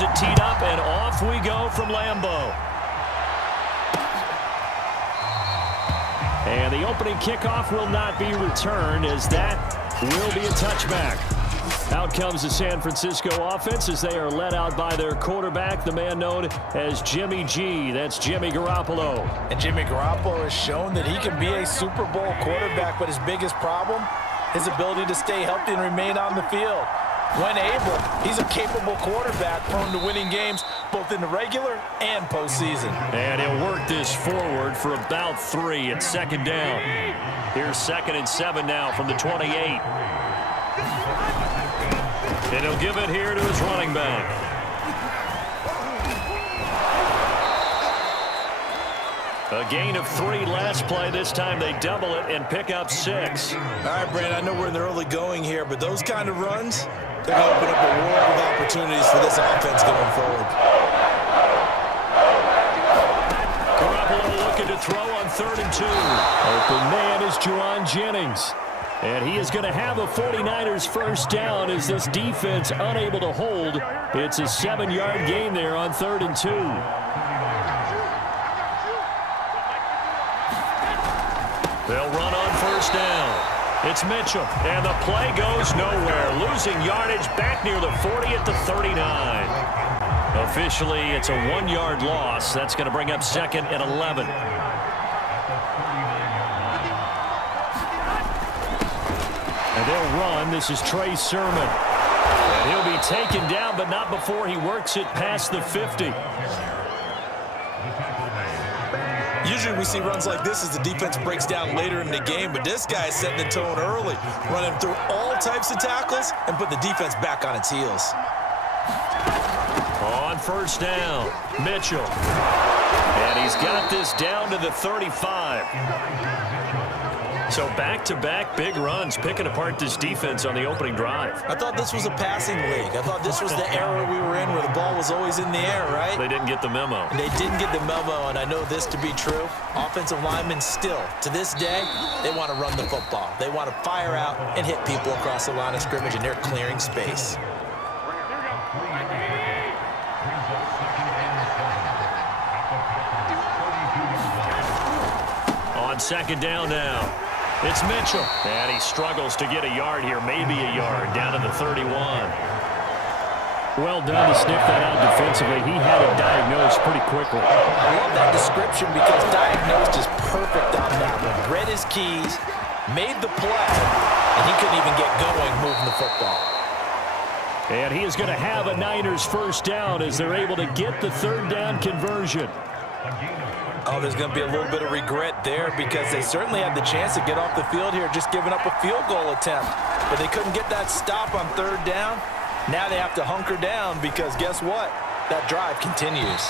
has it teed up, and off we go from Lambeau. And the opening kickoff will not be returned, as that will be a touchback. Out comes the San Francisco offense as they are led out by their quarterback, the man known as Jimmy G. That's Jimmy Garoppolo. And Jimmy Garoppolo has shown that he can be a Super Bowl quarterback, but his biggest problem, his ability to stay healthy and remain on the field. When able, he's a capable quarterback prone to winning games both in the regular and postseason. And he'll work this forward for about 3 at second down. Here's 2nd and 7 now from the 28. And he'll give it here to his running back. A gain of 3 last play. This time they double it and pick up 6. All right, Brandon, I know we're in the early going here, but those kind of runs, they're going to open up a world of opportunities for this offense going forward. Garoppolo looking to throw on 3rd and 2. Open man is Juwan Jennings. And he is going to have a 49ers first down as this defense unable to hold. It's a 7-yard gain there on 3rd and 2. They'll run on first down. It's Mitchell, and the play goes nowhere. Losing yardage back near the 40 at the 39. Officially, it's a 1-yard loss. That's going to bring up 2nd and 11. And they'll run. This is Trey Sermon. And he'll be taken down, but not before he works it past the 50. Usually we see runs like this as the defense breaks down later in the game, but this guy is setting the tone early, running through all types of tackles and put the defense back on its heels. On first down, Mitchell. And he's got this down to the 35. So back-to-back big runs, picking apart this defense on the opening drive. I thought this was a passing league. I thought this was the era we were in where the ball was always in the air, right? They didn't get the memo. And they didn't get the memo, and I know this to be true. Offensive linemen still, to this day, they want to run the football. They want to fire out and hit people across the line of scrimmage, and they're clearing space. On second down now. It's Mitchell. And he struggles to get a yard here, maybe a yard, down to the 31. Well done to sniff that out defensively. He had it diagnosed pretty quickly. I love that description because diagnosed is perfect on that one. Read his keys, made the play, and he couldn't even get going moving the football. And he is going to have a Niners first down as they're able to get the 3rd down conversion. Oh, there's going to be a little bit of regret there because they certainly had the chance to get off the field here, just giving up a field goal attempt. But they couldn't get that stop on 3rd down. Now they have to hunker down because guess what? That drive continues.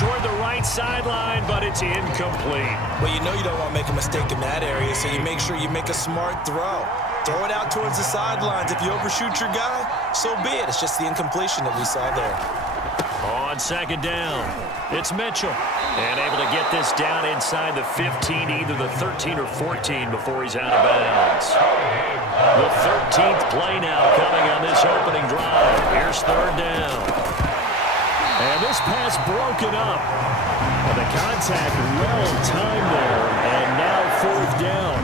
Toward the right sideline, but it's incomplete. Well, you know you don't want to make a mistake in that area, so you make sure you make a smart throw. Throw it out towards the sidelines. If you overshoot your guy, so be it. It's just the incompletion that we saw there. On second down, it's Mitchell. And able to get this down inside the 15, either the 13 or 14 before he's out of bounds. The 13th play now coming on this opening drive. Here's 3rd down. And this pass broken up. And the contact well timed there. And now 4th down.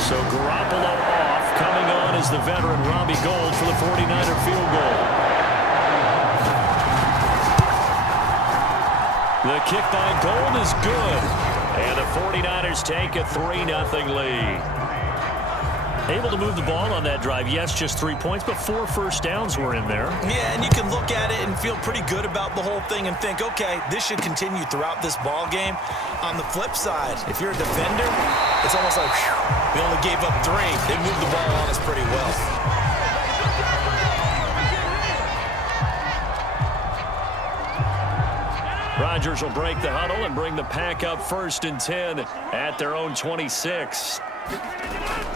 So Garoppolo off. Coming on is the veteran Robbie Gould for the 49er field goal. The kick by Gould is good. And the 49ers take a 3-0 lead. Able to move the ball on that drive. Yes, just 3 points, but 4 first downs were in there. Yeah, and you can look at it and feel pretty good about the whole thing and think, okay, this should continue throughout this ball game. On the flip side, if you're a defender, it's almost like, whew, we only gave up 3. They moved the ball on us pretty well. Rodgers will break the huddle and bring the pack up 1st and 10 at their own 26.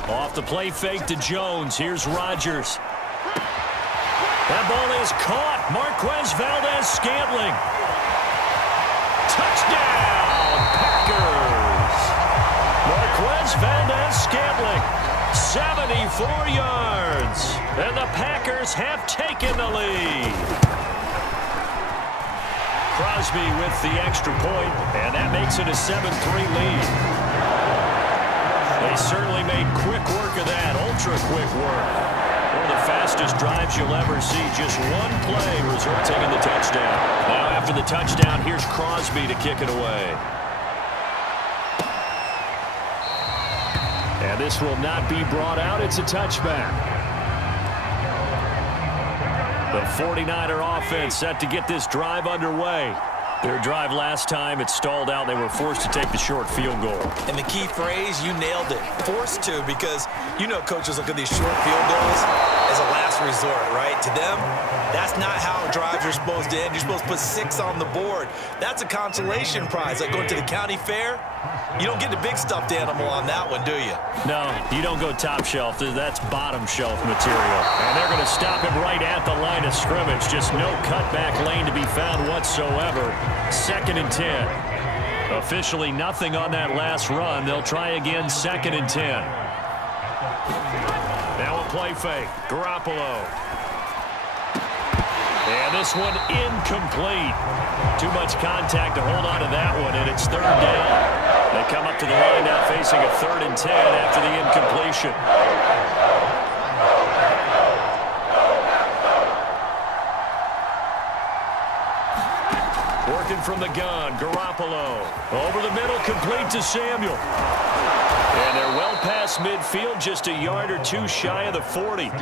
Off the play fake to Jones. Here's Rodgers. That ball is caught. Marquez Valdes-Scantling. Touchdown, Packers. Marquez Valdes-Scantling, 74 yards. And the Packers have taken the lead. Crosby with the extra point, and that makes it a 7-3 lead. They certainly made quick work of that, ultra-quick work. One of the fastest drives you'll ever see, just one play resulting in the touchdown. Now after the touchdown, here's Crosby to kick it away. And this will not be brought out. It's a touchback. The 49er offense set to get this drive underway. Their drive last time, it stalled out. They were forced to take the short field goal. And the key phrase, you nailed it. Forced to, because you know coaches look at these short field goals as a last resort, right? To them, that's not how drives are supposed to end. You're supposed to put 6 on the board. That's a consolation prize. Like going to the county fair, you don't get the big stuffed animal on that one, do you? No, you don't go top shelf. That's bottom shelf material. And they're going to stop him right at the line of scrimmage. Just no cutback lane to be found whatsoever. 2nd and 10. Officially nothing on that last run. They'll try again, 2nd and 10. Now a play fake. Garoppolo. And this one incomplete. Too much contact to hold on to that one, and it's 3rd down. They come up to the line now facing a 3rd and 10 after the incompletion. Working from the gun, Garoppolo. Over the middle, complete to Samuel. And they're well past midfield, just a yard or two shy of the 40.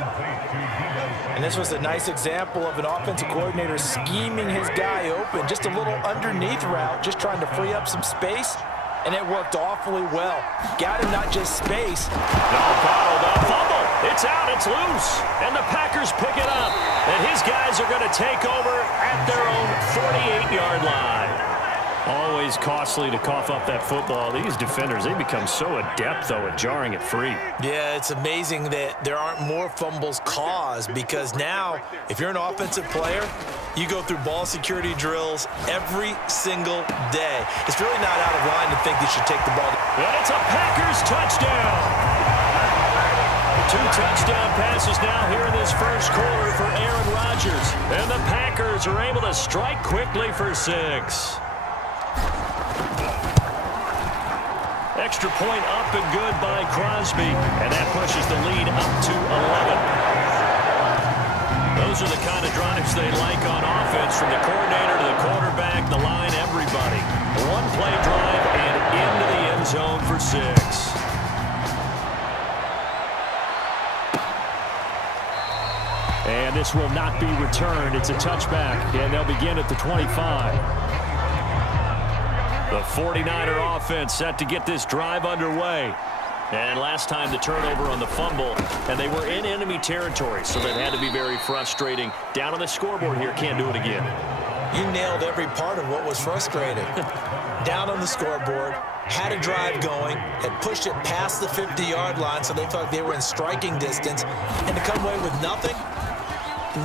And this was a nice example of an offensive coordinator scheming his guy open. Just a little underneath route, just trying to free up some space, and it worked awfully well. Got him not just space. No, bottled up, fumble. It's out, it's loose. And the Packers pick it up. And his guys are going to take over at their own 48-yard line. Always costly to cough up that football. These defenders, they become so adept, though, at jarring it free. Yeah, it's amazing that there aren't more fumbles caused, because now, if you're an offensive player, you go through ball security drills every single day. It's really not out of line to think you should take the ball. And it's a Packers touchdown. 2 touchdown passes now here in this first quarter for Aaron Rodgers. And the Packers are able to strike quickly for 6. Extra point up and good by Crosby, and that pushes the lead up to 11. Those are the kind of drives they like on offense, from the coordinator to the quarterback, the line, everybody. One play drive and into the end zone for 6. And this will not be returned. It's a touchback, and they'll begin at the 25. The 49er offense set to get this drive underway. And last time the turnover on the fumble, and they were in enemy territory, so that had to be very frustrating. Down on the scoreboard here, can't do it again. You nailed every part of what was frustrating. Down on the scoreboard, had a drive going, had pushed it past the 50-yard line, so they felt like they were in striking distance, and to come away with nothing,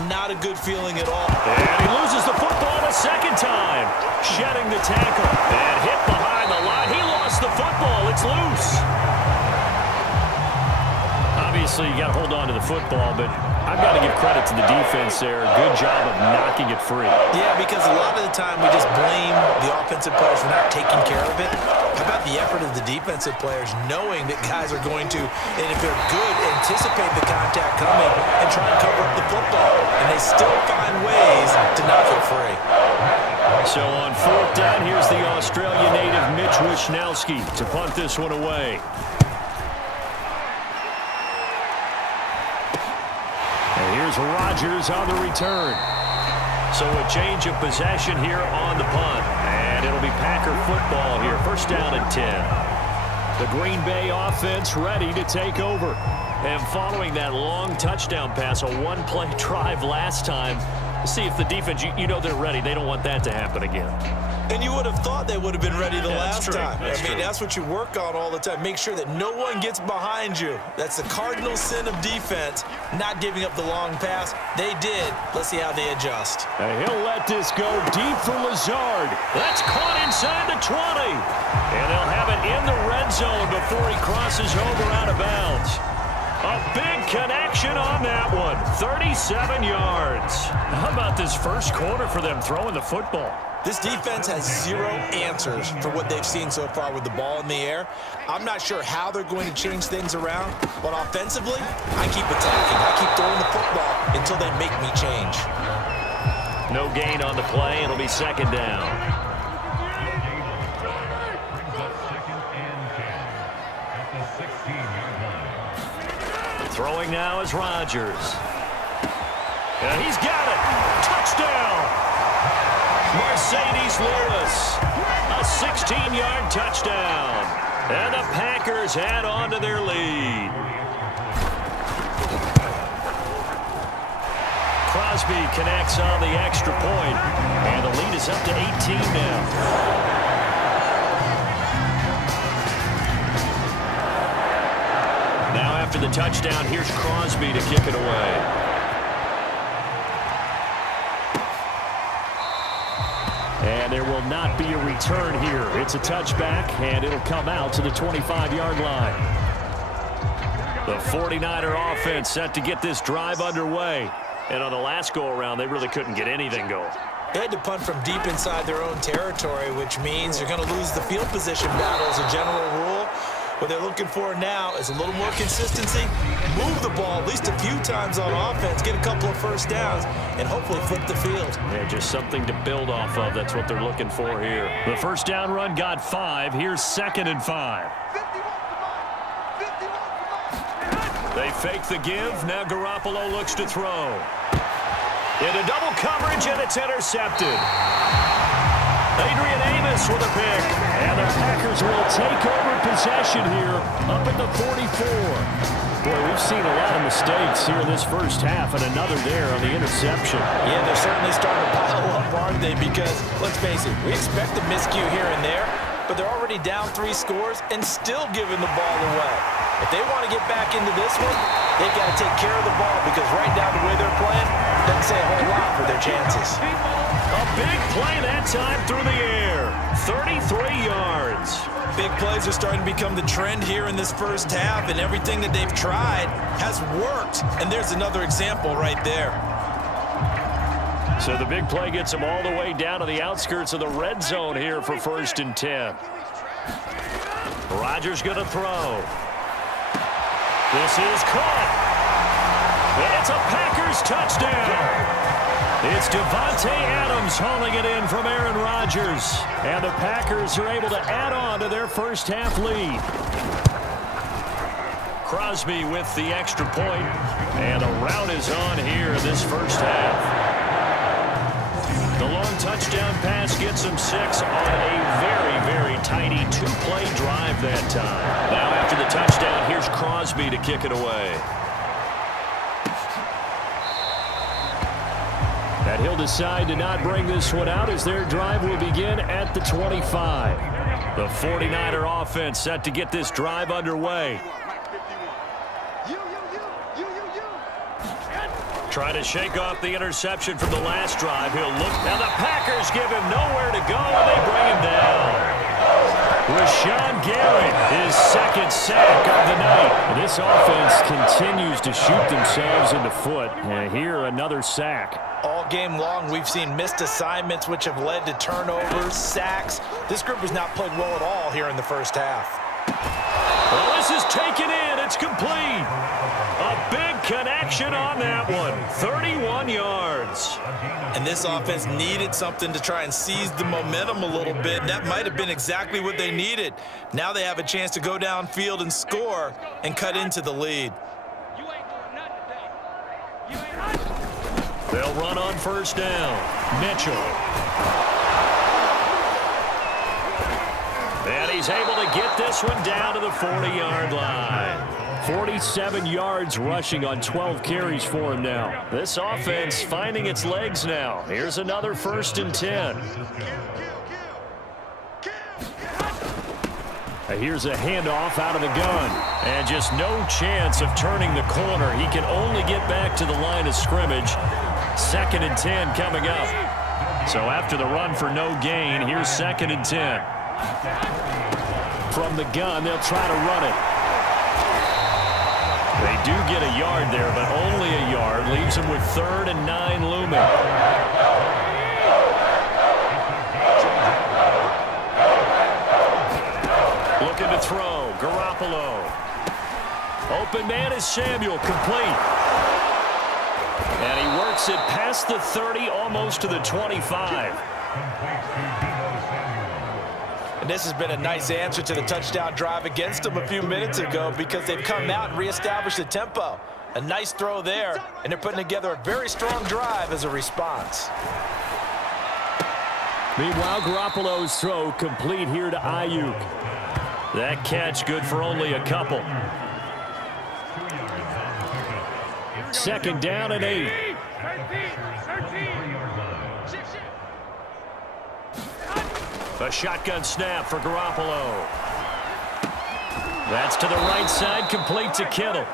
not a good feeling at all. And he loses the football a second time. Shedding the tackle. And hit behind the line. He lost the football. It's loose. Obviously, you got to hold on to the football, but I've got to give credit to the defense there. Good job of knocking it free. Yeah, because a lot of the time we just blame the offensive players for not taking care of it. How about the effort of the defensive players, knowing that guys are going to, and if they're good, anticipate the contact coming and try and cover up the football. And they still find ways to knock it free. So on 4th down, here's the Australian native Mitch Wishnowsky to punt this one away. And here's Rodgers on the return. So a change of possession here on the punt. And it'll be Packer football here. 1st down and 10. The Green Bay offense ready to take over. And following that long touchdown pass, a one-play drive last time, see if the defense, you know they're ready. They don't want that to happen again. And you would have thought they would have been ready the last time. I mean, that's what you work on all the time. Make sure that no one gets behind you. That's the cardinal sin of defense, not giving up the long pass. They did. Let's see how they adjust. And he'll let this go deep for Lazard. That's caught inside the 20. And they'll have it in the red zone before he crosses over out of bounds. A big connection on that one. 37 yards. How about this first quarter for them throwing the football? This defense has zero answers for what they've seen so far with the ball in the air. I'm not sure how they're going to change things around, but offensively, I keep attacking. I keep throwing the football until they make me change. No gain on the play. It'll be second down. Throwing now is Rodgers. And he's got it. Touchdown. Mercedes Lewis. A 16-yard touchdown. And the Packers add on to their lead. Crosby connects on the extra point. And the lead is up to 18 now. After the touchdown, here's Crosby to kick it away. And there will not be a return here. It's a touchback, and it'll come out to the 25-yard line. The 49er offense set to get this drive underway. And on the last go-around, they really couldn't get anything going. They had to punt from deep inside their own territory, which means they're going to lose the field position battle as a general rule. What they're looking for now is a little more consistency, move the ball at least a few times on offense, get a couple of first downs, and hopefully flip the field. Yeah, just something to build off of. That's what they're looking for here. The first down run got 5. Here's 2nd and 5. They fake the give. Now Garoppolo looks to throw. Into double coverage, and it's intercepted. Adrian Amos with a pick. And the Packers will take over possession here up at the 44. Boy, we've seen a lot of mistakes here in this first half, and another there on the interception. Yeah, they're certainly starting to pile up, aren't they? Because, let's face it, we expect a miscue here and there, but they're already down 3 scores and still giving the ball away. If they want to get back into this one, they've got to take care of the ball, because right now the way they're playing doesn't say a whole lot for their chances. A big play that time through the air. 33 yards. Big plays are starting to become the trend here in this first half, and everything that they've tried has worked. And there's another example right there. So the big play gets them all the way down to the outskirts of the red zone here for 1st and 10. Rodgers going to throw. This is caught. It's a Packers touchdown. It's Devontae Adams hauling it in from Aaron Rodgers. And the Packers are able to add on to their first half lead. Crosby with the extra point. And a rout is on here in this first half. The long touchdown pass gets them 6 on a very, very tidy 2-play drive that time. Now after the touchdown, here's Crosby to kick it away. And he'll decide to not bring this one out as their drive will begin at the 25. The 49er offense set to get this drive underway. Try to shake off the interception from the last drive. He'll look. Now the Packers give him nowhere to go, and they bring him down. Rashawn Gary, his 2nd sack of the night. And this offense continues to shoot themselves in the foot. And here, another sack. All game long, we've seen missed assignments, which have led to turnovers, sacks. This group has not played well at all here in the first half. Well, this is taken in. It's complete. A big connection on that one. 31 yards. And this offense needed something to try and seize the momentum a little bit. That might have been exactly what they needed. Now they have a chance to go downfield and score and cut into the lead. They'll run on first down. Mitchell. And he's able to get this one down to the 40-yard line. 47 yards rushing on 12 carries for him now. This offense finding its legs now. Here's another 1st and 10. Here's a handoff out of the gun. And just no chance of turning the corner. He can only get back to the line of scrimmage. 2nd and 10 coming up. So after the run for no gain, here's 2nd and 10. From the gun, they'll try to run it. They do get a yard there, but only a yard. Leaves them with 3rd and 9 looming. Looking to throw. Garoppolo. Open man is Samuel. Complete. And he works it past the 30, almost to the 25. And this has been a nice answer to the touchdown drive against them a few minutes ago because they've come out and reestablished the tempo. A nice throw there, and they're putting together a very strong drive as a response. Meanwhile, Garoppolo's throw complete here to Ayuk. That catch good for only a couple. 2nd down and 8. A shotgun snap for Garoppolo. That's to the right side, complete to Kittle.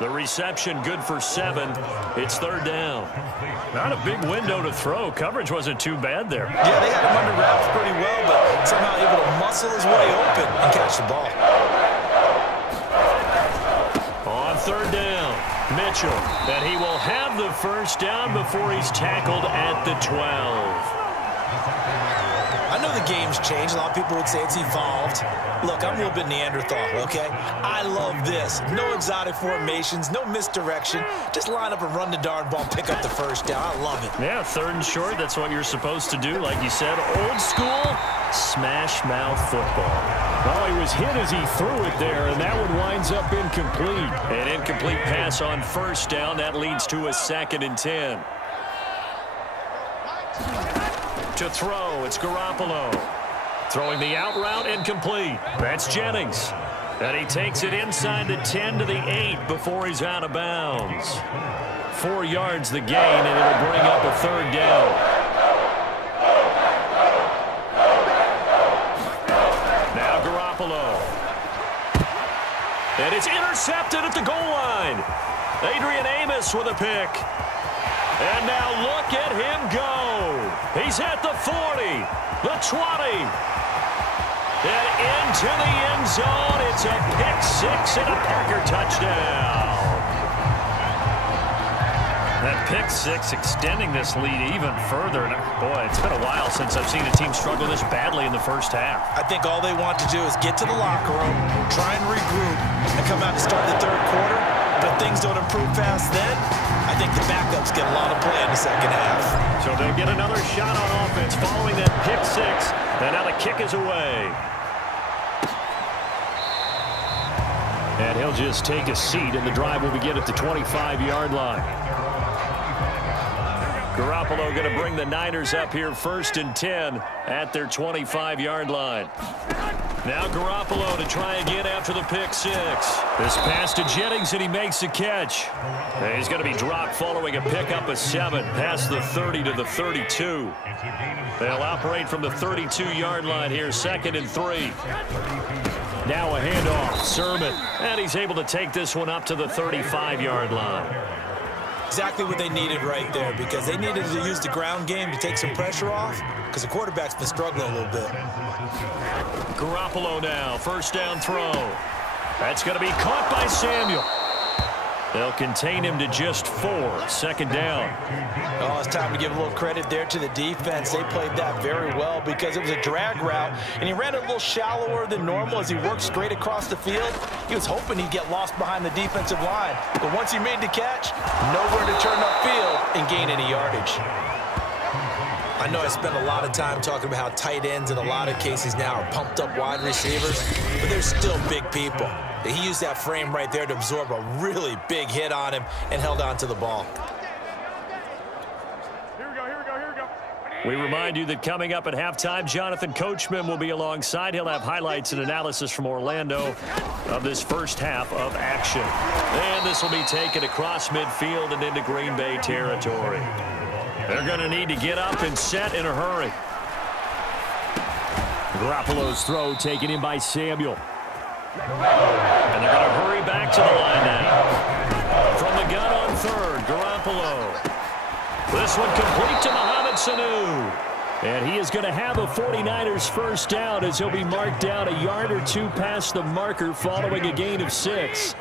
The reception good for 7. It's 3rd down. Not a big window to throw. Coverage wasn't too bad there. Yeah, they had him under wraps pretty well, but somehow able to muscle his way open and catch the ball. On 3rd down, Mitchell. And he will have the 1st down before he's tackled at the 12. I know the game's changed. A lot of people would say it's evolved. Look, I'm a little bit Neanderthal, okay? I love this. No exotic formations, no misdirection. Just line up and run the darn ball, pick up the 1st down. I love it. Yeah, 3rd and short. That's what you're supposed to do. Like you said, old school smash mouth football. Well, he was hit as he threw it there, and that one winds up incomplete. An incomplete pass on 1st down. That leads to a 2nd and 10. To throw, it's Garoppolo. Throwing the out route, incomplete. That's Jennings. And he takes it inside the 10 to the 8 before he's out of bounds. 4 yards the gain, and it'll bring up a 3rd down. Now Garoppolo. And it's intercepted at the goal line. Adrian Amos with a pick. And now look at him go. He's at the 40, the 20, and into the end zone. It's a pick-6 and a Packer touchdown. That pick-6 extending this lead even further. And boy, it's been a while since I've seen a team struggle this badly in the 1st half. I think all they want to do is get to the locker room, try and regroup, and come out to start the 3rd quarter. But if things don't improve fast then, I think the backups get a lot of play in the 2nd half. So they get another shot on offense following that pick-6. And now the kick is away. And he'll just take a seat, and the drive will begin at the 25-yard line. Garoppolo going to bring the Niners up here 1st and 10 at their 25-yard line. Now Garoppolo to try again after the pick-6. This pass to Jennings, and he makes the catch. And he's going to be dropped following a pickup of 7 past the 30 to the 32. They'll operate from the 32-yard line here, 2nd and 3. Now a handoff, Sermon, and he's able to take this one up to the 35-yard line. Exactly what they needed right there, because they needed to use the ground game to take some pressure off, because the quarterback's been struggling a little bit. Garoppolo now, 1st down throw. That's going to be caught by Samuel. They'll contain him to just 4, 2nd down. Oh, it's time to give a little credit there to the defense. They played that very well because it was a drag route, and he ran it a little shallower than normal as he worked straight across the field. He was hoping he'd get lost behind the defensive line, but once he made the catch, nowhere to turn upfield and gain any yardage. I know I spent a lot of time talking about how tight ends in a lot of cases now are pumped up wide receivers, but they're still big people. He used that frame right there to absorb a really big hit on him and held on to the ball. We remind you that coming up at halftime, Jonathan Coachman will be alongside. He'll have highlights and analysis from Orlando of this 1st half of action. And this will be taken across midfield and into Green Bay territory. They're going to need to get up and set in a hurry. Garoppolo's throw taken in by Samuel. And they're going to hurry back to the line now. From the gun on 3rd, Garoppolo. This one complete to Mohamed Sanu. And he is going to have a 49ers 1st down as he'll be marked down a yard or 2 past the marker following a gain of 6.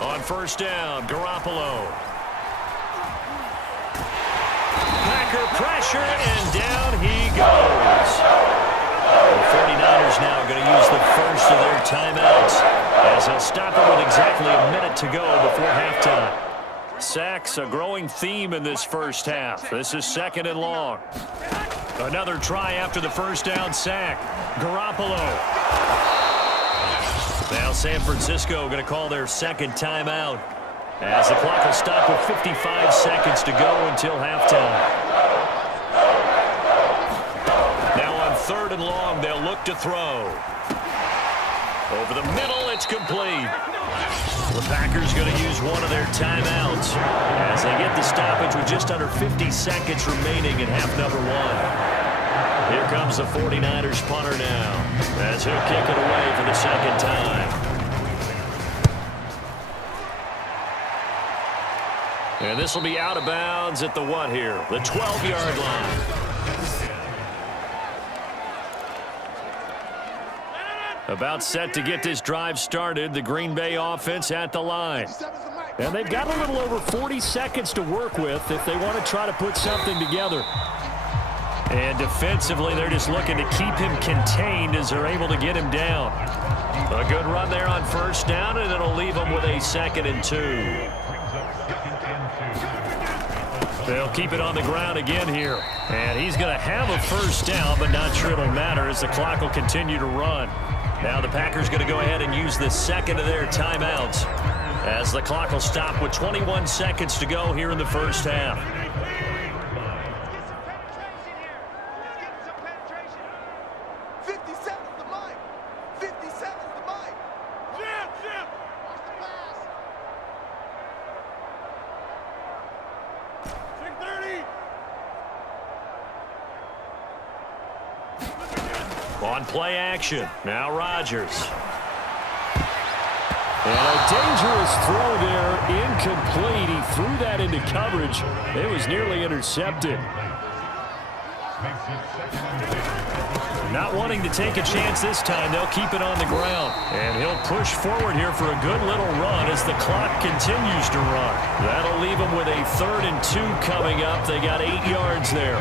On first down, Garoppolo. Packer pressure, and down he goes. The 49ers now going to use the first of their timeouts as he'll stop it with exactly a minute to go before halftime. Sacks, a growing theme in this first half. This is second and long. Another try after the first down sack. Garoppolo. Now San Francisco going to call their second timeout as the clock will stop with 55 seconds to go until halftime. Now on third and long, they'll look to throw. Over the middle, it's complete. The Packers going to use one of their timeouts as they get the stoppage with just under 50 seconds remaining in half number one. Here comes the 49ers punter now as he'll kick it away for the second time. And this will be out of bounds at the what here? The 12-yard line. About set to get this drive started, the Green Bay offense at the line. And they've got a little over 40 seconds to work with if they want to try to put something together. And defensively, they're just looking to keep him contained as they're able to get him down. A good run there on first down, and it'll leave them with a 2nd and 2. They'll keep it on the ground again here. And he's going to have a first down, but not sure it'll matter as the clock will continue to run. Now the Packers going to go ahead and use the second of their timeouts as the clock will stop with 21 seconds to go here in the first half. On play action, now Rodgers. And a dangerous throw there, incomplete. He threw that into coverage. It was nearly intercepted. Not wanting to take a chance this time, they'll keep it on the ground. And he'll push forward here for a good little run as the clock continues to run. That'll leave him with a 3rd and 2 coming up. They got 8 yards there.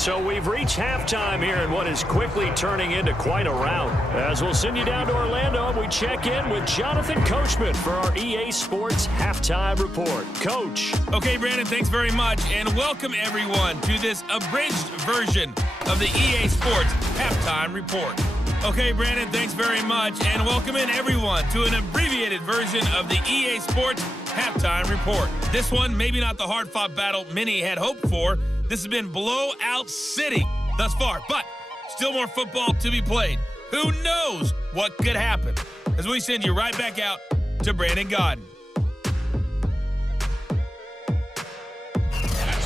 So we've reached halftime here in what is quickly turning into quite a rout. As we'll send you down to Orlando and we check in with Jonathan Coachman for our EA Sports Halftime Report. Coach. Okay, Brandon, thanks very much. And welcome, everyone, to this abridged version of the EA Sports Halftime Report. Okay, Brandon, thanks very much. And welcome in, everyone, to an abbreviated version of the EA Sports Halftime Report. This one, maybe not the hard-fought battle many had hoped for. This has been blowout city thus far, but still more football to be played. Who knows what could happen? As we send you right back out to Brandon Godden.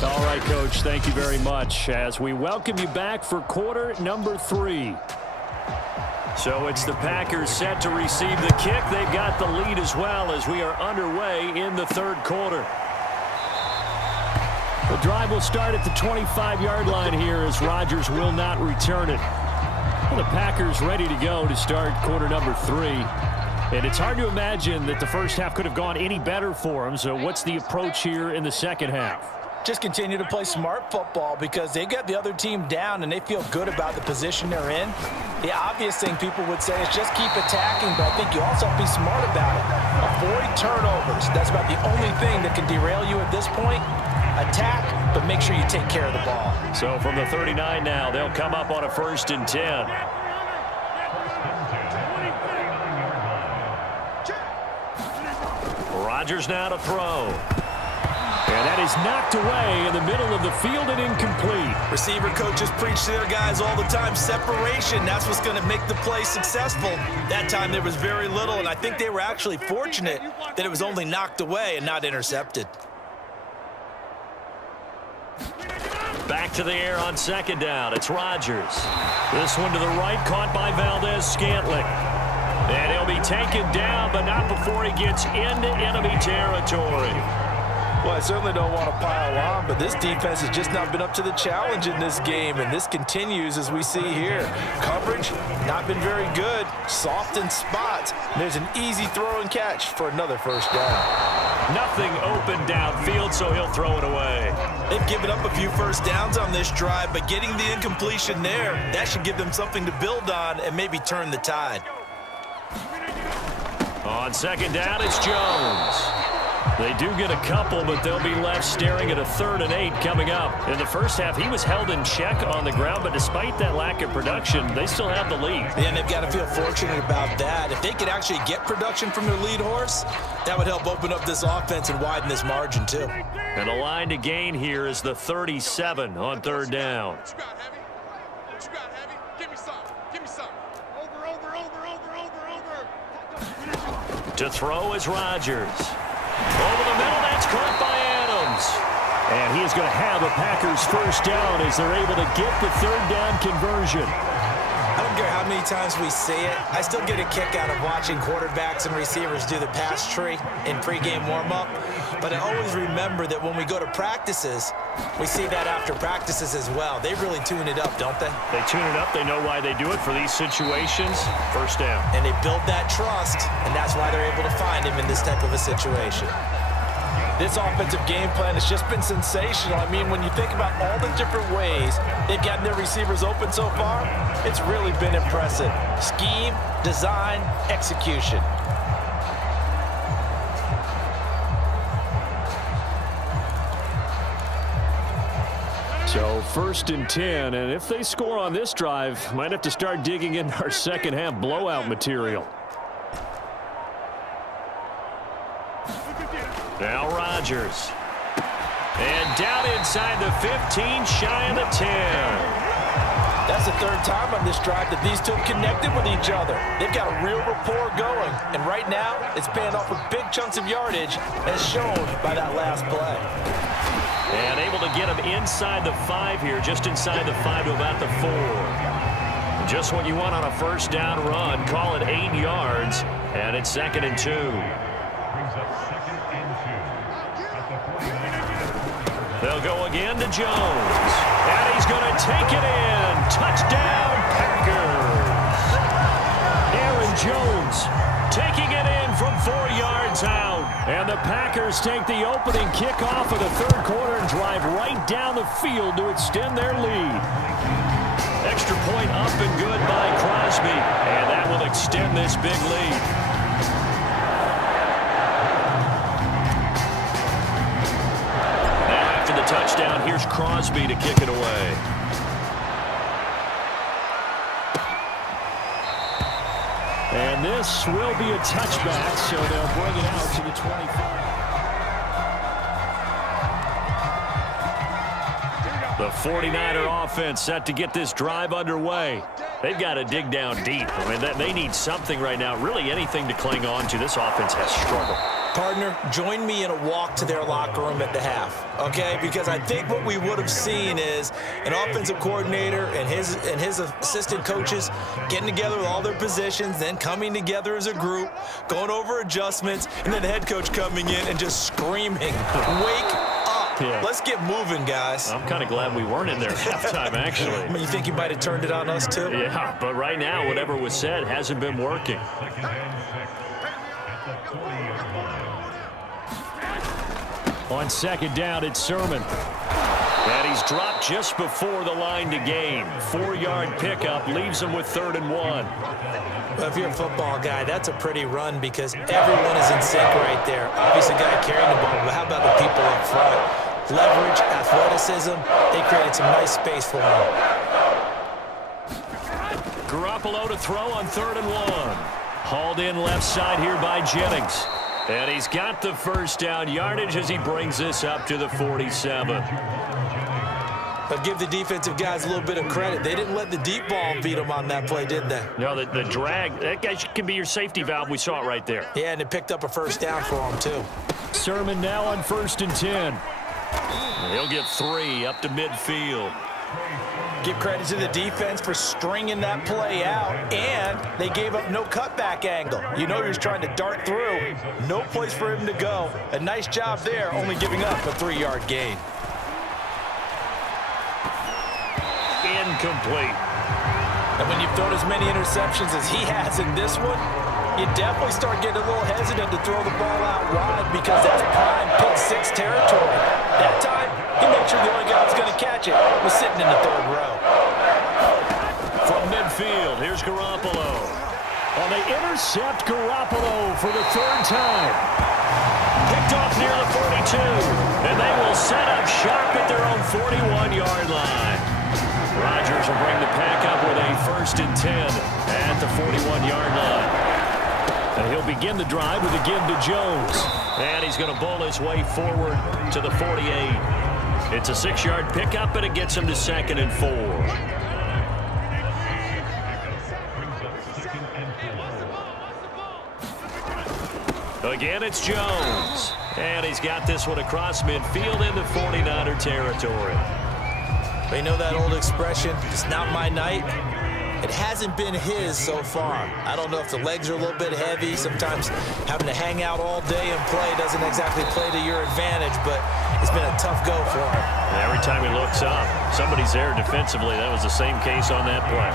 All right, Coach, thank you very much as we welcome you back for quarter number 3. So it's the Packers set to receive the kick. They've got the lead as well as we are underway in the 3rd quarter. The drive will start at the 25-yard line here as Rodgers will not return it. Well, the Packers ready to go to start quarter number 3. And it's hard to imagine that the first half could have gone any better for them. So what's the approach here in the second half? Just continue to play smart football because they got the other team down and they feel good about the position they're in. The obvious thing people would say is just keep attacking, but I think you also have to be smart about it. Avoid turnovers. That's about the only thing that can derail you at this point. Attack, but make sure you take care of the ball. So from the 39 now, they'll come up on a 1st and 10. Rodgers now to throw. And that is knocked away in the middle of the field and incomplete. Receiver coaches preach to their guys all the time. Separation, that's what's going to make the play successful. That time there was very little, and I think they were actually fortunate that it was only knocked away and not intercepted. Back to the air on 2nd down. It's Rodgers. This one to the right, caught by Valdez-Scantling. And he'll be taken down, but not before he gets into enemy territory. Well, I certainly don't want to pile on, but this defense has just not been up to the challenge in this game, and this continues as we see here. Coverage, not been very good. Soft in spots. There's an easy throw and catch for another first down. Nothing open downfield, so he'll throw it away. They've given up a few first downs on this drive, but getting the incompletion there, that should give them something to build on and maybe turn the tide. On second down, it's Jones. They do get a couple, but they'll be left staring at a 3rd and 8 coming up. In the first half, he was held in check on the ground, but despite that lack of production, they still have the lead. Yeah, and they've got to feel fortunate about that. If they could actually get production from their lead horse, that would help open up this offense and widen this margin, too. And the line to gain here is the 37 on 3rd down. What you got, Heavy? What you got, Heavy? Give me some. Give me some. Over. To throw is Rodgers. Over the middle, that's caught by Adams. And he is going to have a Packers first down as they're able to get the 3rd down conversion. I don't care how many times we see it. I still get a kick out of watching quarterbacks and receivers do the pass tree in pregame warm-up. But I always remember that when we go to practices, we see that after practices as well. They really tune it up, don't they? They tune it up. They know why they do it for these situations. First down. And they build that trust, and that's why they're able to find him in this type of a situation. This offensive game plan has just been sensational. I mean, when you think about all the different ways they've gotten their receivers open so far, it's really been impressive. Scheme, design, execution. So 1st and 10, and if they score on this drive, might have to start digging into our second half blowout material. Now Rodgers. And down inside the 15, shy of the 10. That's the 3rd time on this drive that these two have connected with each other. They've got a real rapport going, and right now it's paying off with big chunks of yardage as shown by that last play. And able to get him inside the 5 here, just inside the 5 to about the 4. Just what you want on a first down run. Call it 8 yards, and it's 2nd and 2. They'll go again to Jones. And he's going to take it in. Touchdown, Packers. Aaron Jones taking it in from 4 yards out. And the Packers take the opening kickoff of the 3rd quarter and drive right down the field to extend their lead. Extra point up and good by Crosby. And that will extend this big lead. Touchdown. Here's Crosby to kick it away. And this will be a touchback, so they'll bring it out to the 25. The 49er offense set to get this drive underway. They've got to dig down deep. I mean, they need something right now, really anything to cling on to. This offense has struggled. Partner, join me in a walk to their locker room at the half, okay? Because I think what we would have seen is an offensive coordinator and his assistant coaches getting together with all their positions, then coming together as a group, going over adjustments, and then the head coach coming in and just screaming, wake up. Yeah. Let's get moving, guys. I'm kind of glad we weren't in there at halftime, actually. I mean, you think you might have turned it on us, too? Yeah, but right now, whatever was said hasn't been working. On second down, it's Sermon. And he's dropped just before the line to gain. 4-yard pickup leaves him with 3rd and 1. Well, if you're a football guy, that's a pretty run because everyone is in sync right there. Obviously, the guy carrying the ball, but how about the people up front? Leverage, athleticism, they created some nice space for him. Garoppolo to throw on 3rd and 1. Hauled in left side here by Jennings. And he's got the first down yardage as he brings this up to the 47. But give the defensive guys a little bit of credit. They didn't let the deep ball beat them on that play, did they? No, the drag, that guy can be your safety valve. We saw it right there. Yeah, and it picked up a first down for him, too. Sermon now on 1st and 10. He'll get 3 up to midfield. Give credit to the defense for stringing that play out, and they gave up no cutback angle. You know he was trying to dart through. No place for him to go. A nice job there, only giving up a 3-yard gain. Incomplete. And when you've thrown as many interceptions as he has in this one, you definitely start getting a little hesitant to throw the ball out wide because that's prime pick 6 territory. That time, he made sure the only guy who was going to catch it was sitting in the 3rd row. From midfield, here's Garoppolo. And they intercept Garoppolo for the 3rd time. Picked off near the 42. And they will set up shop at their own 41-yard line. Rodgers will bring the pack up with a 1st and 10 at the 41-yard line. And he'll begin the drive with a give to Jones. And he's going to bowl his way forward to the 48. It's a 6-yard pickup, and it gets him to 2nd and 4. Again, it's Jones. And he's got this one across midfield into 49er territory. They know that old expression, it's not my night. It hasn't been his so far. I don't know if the legs are a little bit heavy. Sometimes having to hang out all day and play doesn't exactly play to your advantage, but it's been a tough go for him. Every time he looks up, somebody's there defensively. That was the same case on that play.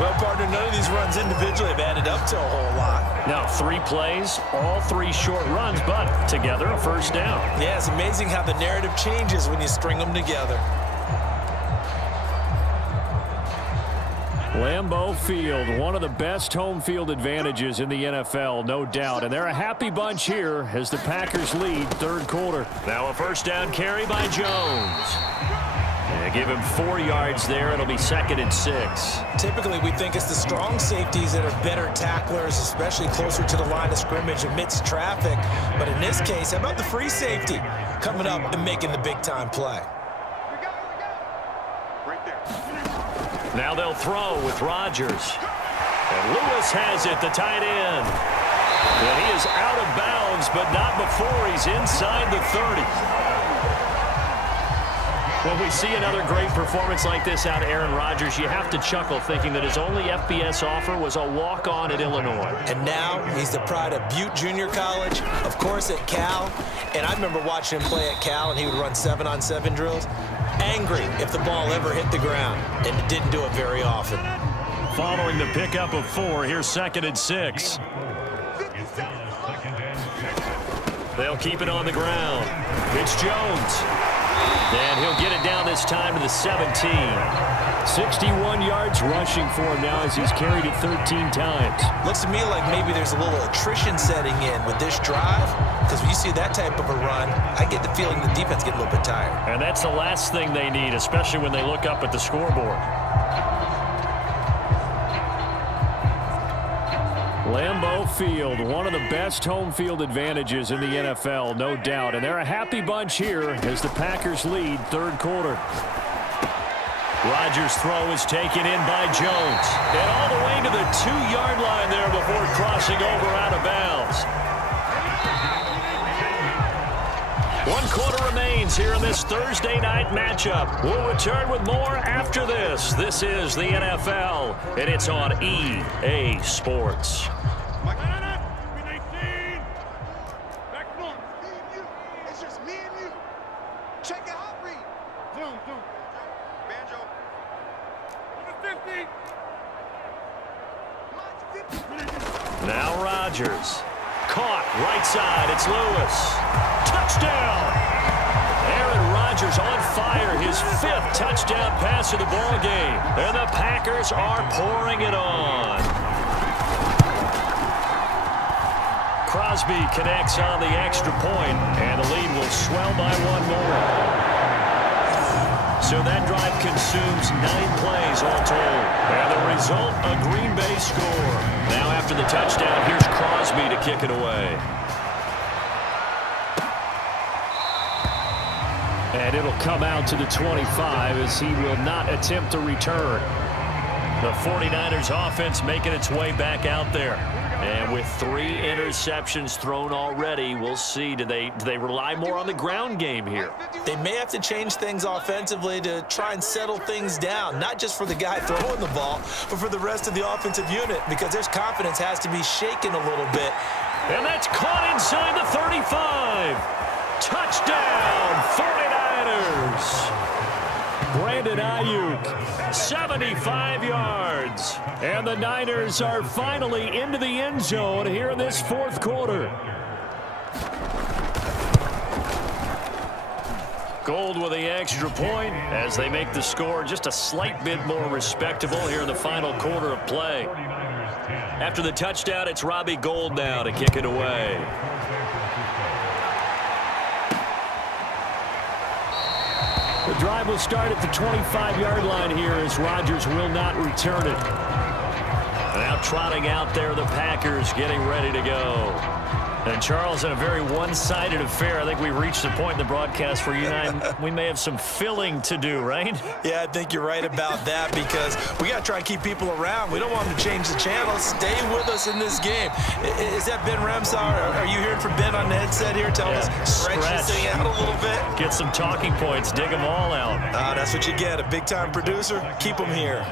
Well, partner, none of these runs individually have added up to a whole lot. Now, 3 plays, all 3 short runs, but together a 1st down. Yeah, it's amazing how the narrative changes when you string them together. Lambeau Field, one of the best home field advantages in the NFL, no doubt. And they're a happy bunch here as the Packers lead 3rd quarter. Now a 1st down carry by Jones. And give him 4 yards there. It'll be 2nd and 6. Typically, we think it's the strong safeties that are better tacklers, especially closer to the line of scrimmage amidst traffic. But in this case, how about the free safety coming up and making the big-time play? Now they'll throw with Rodgers. And Lewis has it, the tight end. And he is out of bounds, but not before he's inside the 30. When we see another great performance like this out of Aaron Rodgers, you have to chuckle thinking that his only FBS offer was a walk-on at Illinois. And now he's the pride of Butte Junior College, of course at Cal. And I remember watching him play at Cal, and he would run 7-on-7 drills. Angry if the ball ever hit the ground, and it didn't do it very often. Following the pickup of 4, here's 2nd and 6. They'll keep it on the ground. It's Jones. And he'll get it down this time to the 17. 61 yards rushing for him now as he's carried it 13 times. Looks to me like maybe there's a little attrition setting in with this drive, because when you see that type of a run, I get the feeling the defense gets a little bit tired. And that's the last thing they need, especially when they look up at the scoreboard. Lambeau Field, one of the best home field advantages in the NFL, no doubt. And they're a happy bunch here as the Packers lead 3rd quarter. Rodgers' throw is taken in by Jones. And all the way to the 2-yard line there before crossing over out of bounds. 1 quarter remains here in this Thursday night matchup. We'll return with more after this. This is the NFL, and it's on EA Sports. It's just me and you. Check it out, read. Zoom. Banjo. Number 50. Now Rodgers. Caught right side. It's Lewis. Touchdown. Aaron Rodgers on fire. His 5th touchdown pass of the ball game. And the Packers are pouring it on. Crosby connects on the extra point, and the lead will swell by 1 more. So that drive consumes 9 plays all told. And the result, a Green Bay score. Now after the touchdown, here's Crosby to kick it away. And it'll come out to the 25 as he will not attempt to return. The 49ers offense making its way back out there. And with 3 interceptions thrown already, we'll see. Do they rely more on the ground game here? They may have to change things offensively to try and settle things down, not just for the guy throwing the ball, but for the rest of the offensive unit, because their confidence has to be shaken a little bit. And that's caught inside the 35. Touchdown, 49ers. Brandon Ayuk, 75 yards. And the Niners are finally into the end zone here in this 4th quarter. Gold with the extra point as they make the score just a slight bit more respectable here in the final quarter of play. After the touchdown, it's Robbie Gould now to kick it away. The drive will start at the 25-yard line here as Rodgers will not return it. Now trotting out there, the Packers getting ready to go. And Charles, in a very one-sided affair, I think we've reached a point in the broadcast where you and I, we may have some filling to do, right? Yeah, I think you're right about that because we got to try and keep people around. We don't want them to change the channel. Stay with us in this game. Is that Ben Ramsauer? Are you hearing from Ben on the headset here? Tell us, stretch this thing out a little bit. Get some talking points. Dig them all out. That's what you get. A big-time producer. Keep them here.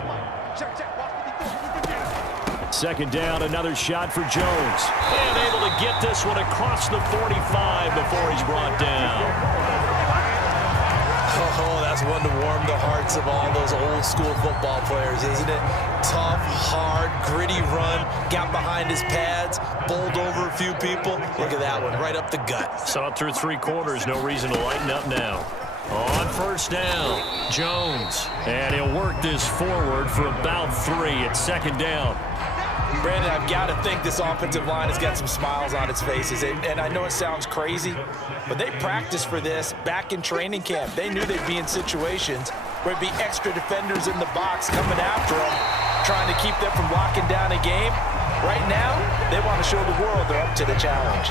Second down, another shot for Jones. And able to get this one across the 45 before he's brought down. Oh, that's one to warm the hearts of all those old-school football players, isn't it? Tough, hard, gritty run, got behind his pads, bowled over a few people. Look at that one, right up the gut. Saw it through 3 quarters, no reason to lighten up now. On first down, Jones. And he'll work this forward for about 3 at second down. Brandon, I've got to think this offensive line has got some smiles on its faces. And I know it sounds crazy, but they practiced for this back in training camp. They knew they'd be in situations where it'd be extra defenders in the box coming after them, trying to keep them from locking down a game. Right now, they want to show the world they're up to the challenge.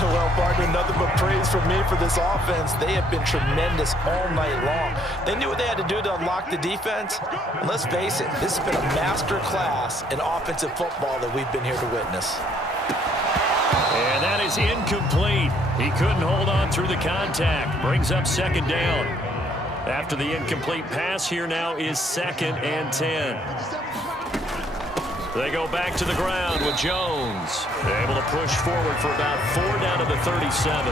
Well, partner, nothing but praise from me for this offense. They have been tremendous all night long. They knew what they had to do to unlock the defense. And let's face it, this has been a master class in offensive football that we've been here to witness. And that is incomplete. He couldn't hold on through the contact. Brings up second down. After the incomplete pass, here now is 2nd and 10. They go back to the ground with Jones. They're able to push forward for about 4 down to the 37.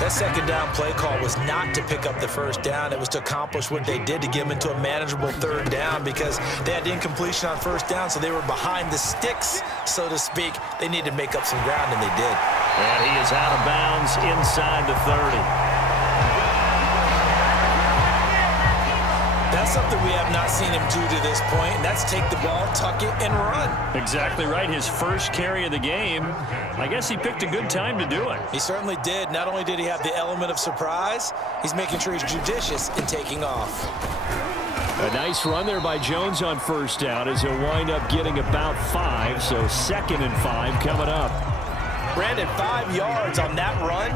That second down play call was not to pick up the first down. It was to accomplish what they did to get them into a manageable 3rd down because they had incompletion on first down, so they were behind the sticks, so to speak. They needed to make up some ground, and they did. And he is out of bounds inside the 30. That's something we have not seen him do to this point, and that's take the ball, tuck it, and run. Exactly right. His first carry of the game. I guess he picked a good time to do it. He certainly did. Not only did he have the element of surprise, he's making sure he's judicious in taking off. A nice run there by Jones on first down as he'll wind up getting about 5, so 2nd and 5 coming up. Brandon, 5 yards on that run.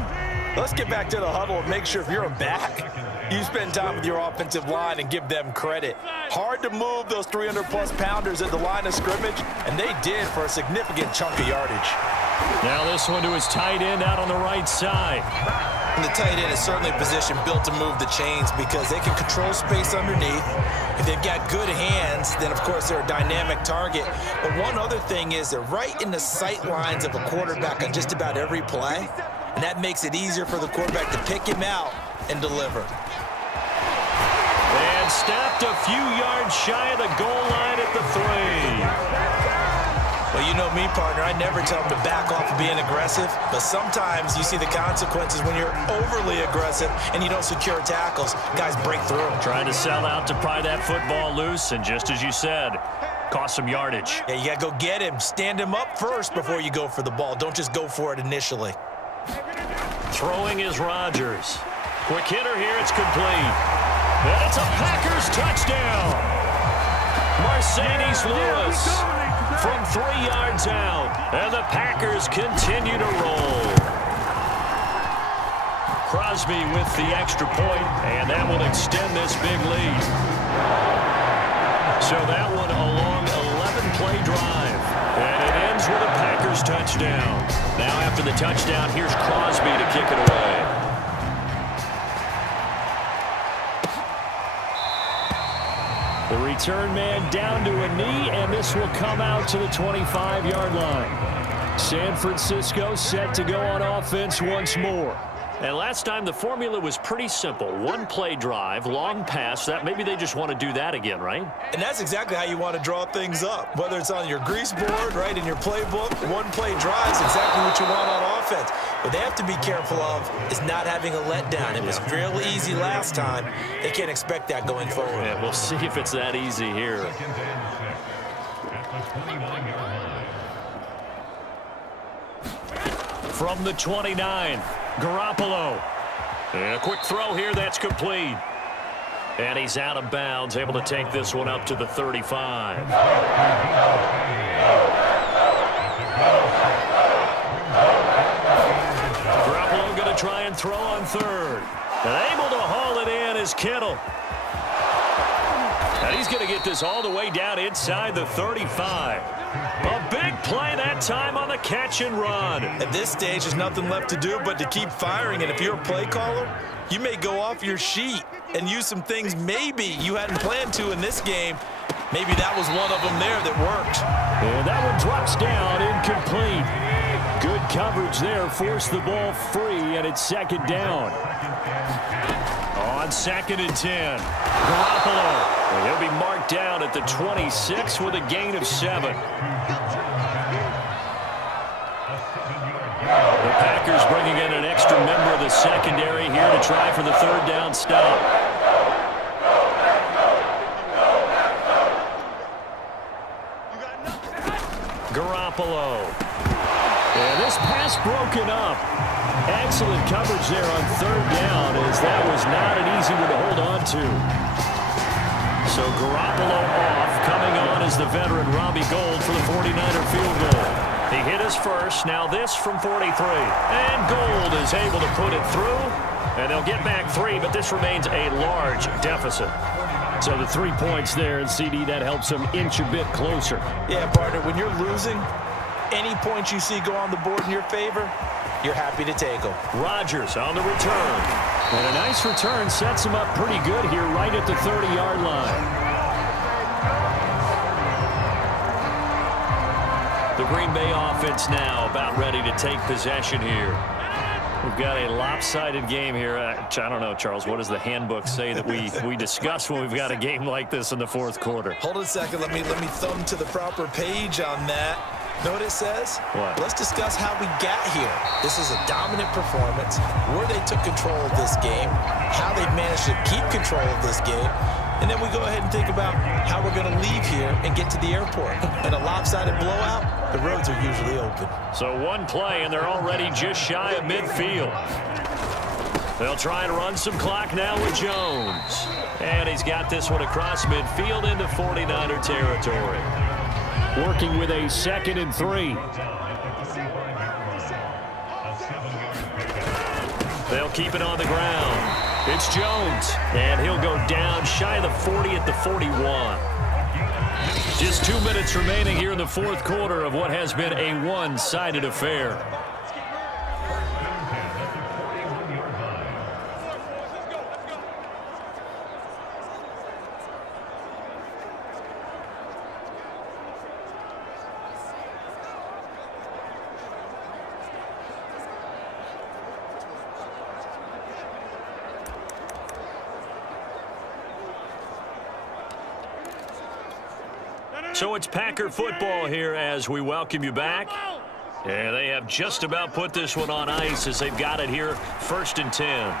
Let's get back to the huddle and make sure if you're a back, you spend time with your offensive line and give them credit. Hard to move those 300-plus pounders at the line of scrimmage, and they did for a significant chunk of yardage. Now this one to his tight end out on the right side. And the tight end is certainly a position built to move the chains because they can control space underneath. If they've got good hands, then of course they're a dynamic target. But one other thing is they're right in the sight lines of a quarterback on just about every play, and that makes it easier for the quarterback to pick him out and deliver. And stopped a few yards shy of the goal line at the 3. Well, you know me, partner. I never tell them to back off of being aggressive, but sometimes you see the consequences when you're overly aggressive and you don't secure tackles. Guys break through. Trying to sell out to pry that football loose, and just as you said, cost some yardage. Yeah, you got to go get him. Stand him up first before you go for the ball. Don't just go for it initially. Throwing is Rodgers. Quick hitter here. It's complete. And it's a Packers touchdown. Mercedes Lewis from 3 yards out. And the Packers continue to roll. Crosby with the extra point, and that will extend this big lead. So that one a long 11-play drive. And it goes with a Packers touchdown. Now after the touchdown, here's Crosby to kick it away. The return man down to a knee, and this will come out to the 25-yard line. San Francisco set to go on offense once more. And last time the formula was pretty simple. One play drive, long pass. That maybe they just want to do that again, right? And that's exactly how you want to draw things up. Whether it's on your grease board, right, in your playbook, one play drive is exactly what you want on offense. What they have to be careful of is not having a letdown. It was real easy last time. They can't expect that going forward. Yeah, we'll see if it's that easy here. From the 29, Garoppolo. And a quick throw here that's complete. And he's out of bounds, able to take this one up to the 35. Garoppolo going to try and throw on third. And able to haul it in is Kittle. And he's going to get this all the way down inside the 35. A big play that time on the catch and run. At this stage, there's nothing left to do but to keep firing. And if you're a play caller, you may go off your sheet and use some things maybe you hadn't planned to in this game. Maybe that was one of them there that worked. And that one drops down, incomplete. Good coverage there, forced the ball free, and it's second down. On 2nd and 10, Garoppolo. He'll be marked down at the 26 with a gain of 7. The Packers bringing in an extra member of the secondary here to try for the third down stop. Garoppolo. And this pass broken up. Excellent coverage there on third down, as that was not an easy one to hold on to. So Garoppolo off. Coming on is the veteran Robbie Gould for the 49er field goal. He hit his first. Now this from 43. And Gould is able to put it through. And they'll get back 3, but this remains a large deficit. So the 3 points there, and CD, that helps them inch a bit closer. Yeah, partner, when you're losing, any points you see go on the board in your favor, you're happy to take them. Rodgers on the return. And a nice return sets him up pretty good here right at the 30-yard line. The Green Bay offense now about ready to take possession here. We've got a lopsided game here. I don't know, Charles, what does the handbook say that we discuss when we've got a game like this in the fourth quarter? Hold on a second. Let me thumb to the proper page on that. Know what it says? What? Let's discuss how we got here. This is a dominant performance, where they took control of this game, how they've managed to keep control of this game, and then we go ahead and think about how we're going to leave here and get to the airport. In a lopsided blowout, the roads are usually open. So one play, and they're already just shy of midfield. They'll try and run some clock now with Jones. And he's got this one across midfield into 49er territory. Working with a 2nd and 3. They'll keep it on the ground. It's Jones, and he'll go down shy of the 40 at the 41. Just 2 minutes remaining here in the fourth quarter of what has been a one-sided affair. So it's Packer football here as we welcome you back. And they have just about put this one on ice as they've got it here, 1st and 10.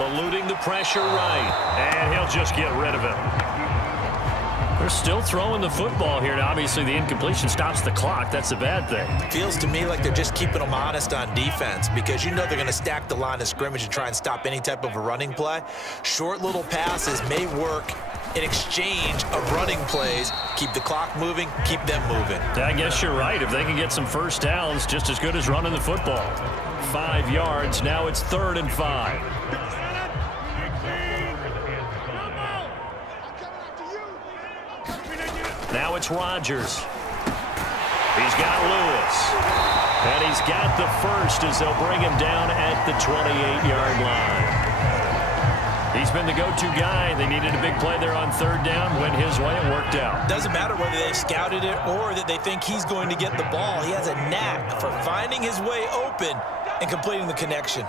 Eluding the pressure right, and he'll just get rid of it. They're still throwing the football here. Now, obviously, the incompletion stops the clock. That's a bad thing. Feels to me like they're just keeping them honest on defense, because you know they're going to stack the line of scrimmage and try and stop any type of a running play. Short little passes may work in exchange of running plays. Keep the clock moving, keep them moving. I guess you're right. If they can get some first downs, just as good as running the football. 5 yards. Now it's 3rd and 5. Now it's Rodgers. He's got Lewis. And he's got the first as they'll bring him down at the 28-yard line. He's been the go-to guy. They needed a big play there on third down. Went his way. It worked out. Doesn't matter whether they scouted it or that they think he's going to get the ball. He has a knack for finding his way open and completing the connection.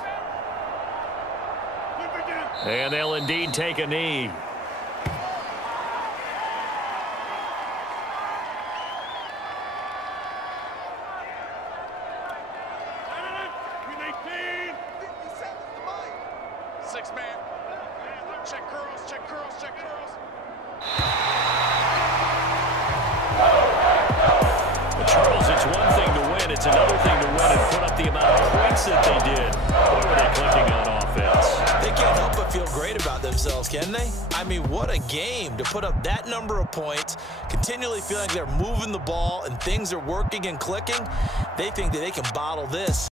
And they'll indeed take a knee. It's another thing to win and put up the amount of points that they did. Boy, were they clicking on offense. They can't help but feel great about themselves, can they? I mean, what a game to put up that number of points, continually feeling like they're moving the ball and things are working and clicking. They think that they can bottle this.